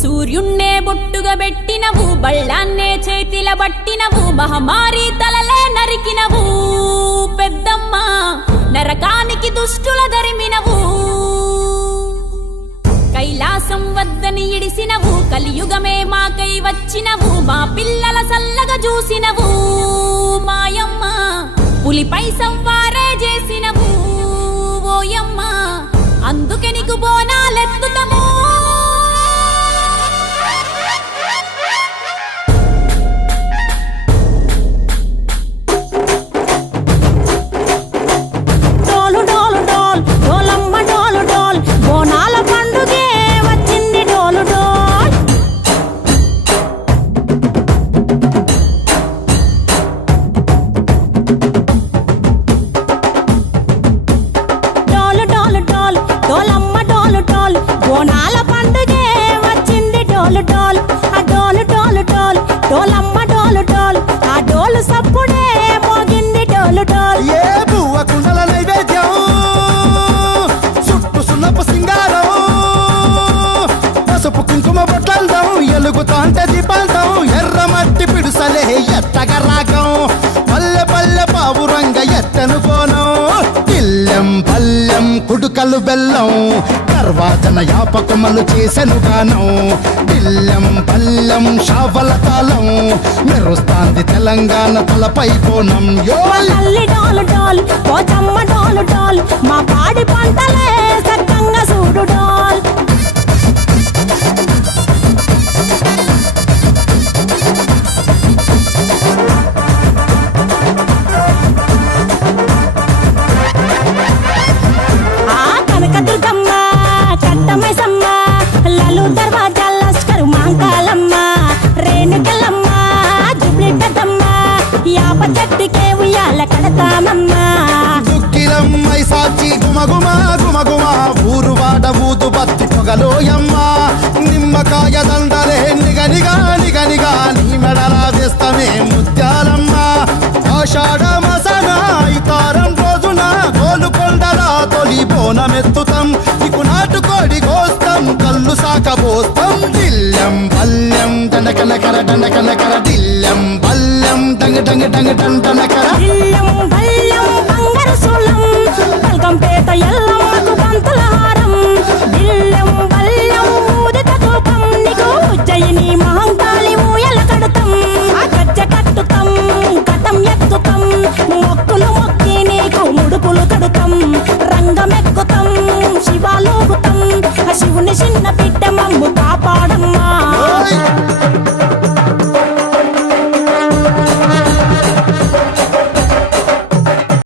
సూర్యున్నే బొట్టుగా పెట్టినవు, బళ్ళాన్నే చేతిల పట్టినవు, మహమారి తలలే నరికినవు పెద్దమ్మ, నరకానికి దుష్టుల ధరిమినవు. కైలాసం వద్దని ఇడిసినవు, కలియుగమే మాకై వచ్చినవు, మా పిల్లల సల్లగా చూసినవు మాయమ్మ, పులిపై సవ్వారే చేసినవు ఓయమ్మ, అందుకే నీకు బోనాలెత్తుతము. ఎలుగుతాంటే దీపాలతో ఎర్రమట్టి పిడుసలే ఎత్తగ రాగం, పల్లె పల్లె పావురంగ ఎత్తను పోనం, ఇల్లెం పల్లెం కుడుకలు బెల్లం, కర్వాచన యాపకమలు చేసెను గానం, ఇల్లెం పల్లెం షావల తాళం, మెరుస్తాంది తెలంగాణ తలపై కోణం. మా పాడి పంటలే సక్కంగా చూడు డాల్. దుక్కిలమ్మై సాచి గుమగుమ గుమగుమ, ఊరు వాడ ఊదు బత్తి పొగలోయమ్మ, నిమ్మకాయ దండలే నిగనిగా నిగనిగా, నీ మెడలా వేస్తమే ముత్యాలమ్మ, ఆషాఢ మసన ఇతారం రోజున గోలుకొండల తొలి బోనమెత్తుతాం, నీకు నాటుకోడి కోస్తాం, కళ్ళు సాకబోస్తాం, దిల్లెం పల్లెం దండకనకర దండకనకర, దిల్లెం పల్లెం డంగ డంగ డంగ డండనకర, బల్కంపేట ఎల్లమ్మకు పంతుల హారం, బిల్లెం బల్లెం ఊదిత ధూపం, నీకు ఉజ్జయిని మహంకాళి ఊయల కడుతాం, గజ్జ కట్టుతాం కటం ఎత్తుతాం, మొక్కులు మొక్కి నీకు ముడుపులు కడుతాం, రంగమెక్కుతాం శివాలోగుతాం, శివుని చిన్న బిడ్డ మమ్ము